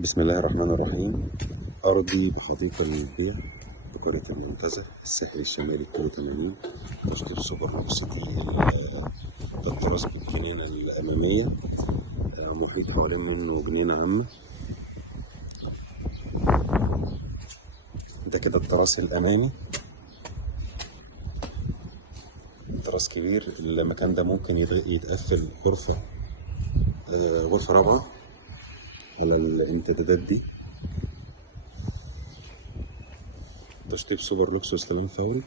بسم الله الرحمن الرحيم. أرضي بحديقة للبيع بقرية المنتزه الساحل الشمالي 82. تشطيب سوبر لوكس. دي التراس بالجنينة الأمامية، محيط حوالين منه جنينة عامة. ده كده التراس الأمامي، تراس كبير. المكان ده ممكن يتقفل غرفة رابعة على الامتدادات دي. تشطيب سوبر لوكس واستلام فوري.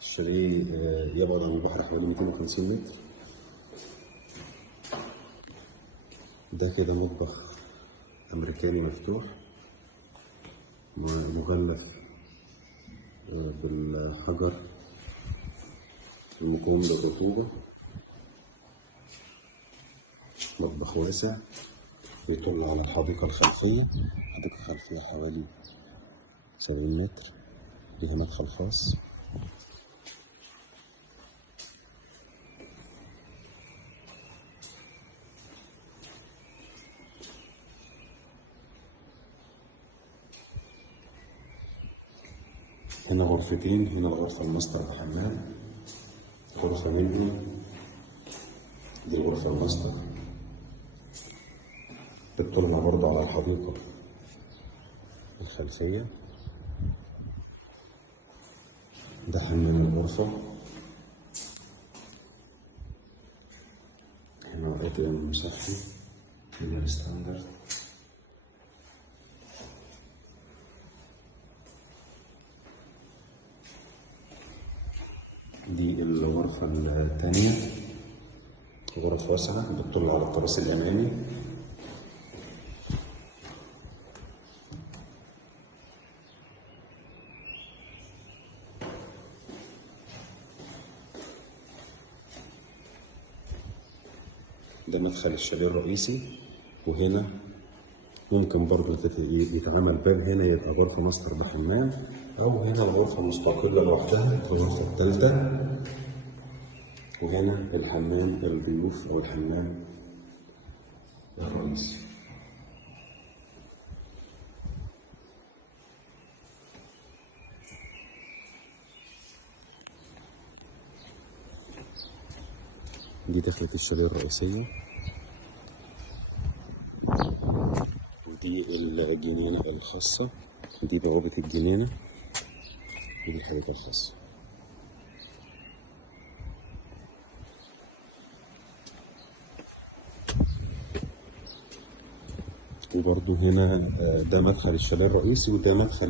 الشاليه يبعد عن البحر حوالي 250 متر. ده كده مطبخ أمريكاني مفتوح مغلف بالحجر المقاوم للرطوبة. مطبخ واسع بيطل على الحديقة الخلفية. الحديقة الخلفية حوالي 70 متر. ليها مدخل خاص. هنا غرفتين، هنا الغرفة الماستر بحمام، غرفة منهم دي الغرفة الماستر بتطل برضه على الحديقة الخلفية. ده حمام الغرفة. هنا ATM مصحي من الستاندرد. دي الغرفة الثانية، غرف واسعة بتطل على التراس الأمامي. ده مدخل الشاليه الرئيسي. وهنا ممكن برضه يتعمل باب، هنا يبقى غرفة ماستر بحمام، أو هنا الغرفة مستقلة لوحدها الغرفة الثالثة. وهنا الحمام الضيوف أو الحمام الرئيسي. دي دخلة الشاليه الرئيسية. دي الجنينة الخاصة. دي بوابة الجنينة. ودي الحديقة الخاصة. وبرضو هنا ده مدخل الشاليه الرئيسي، وده مدخل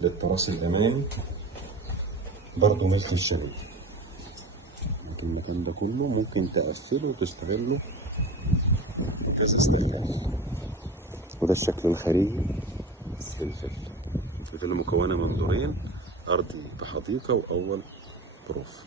للتراس الأمامي برضو ملك الشاليه. لكن المكان ده كله ممكن تقفله وتستغله كذا استغلال. وده الشكل الخارجي للفيلا. الفيلا مكونة من دورين، أرضي بحديقة وأول بروف.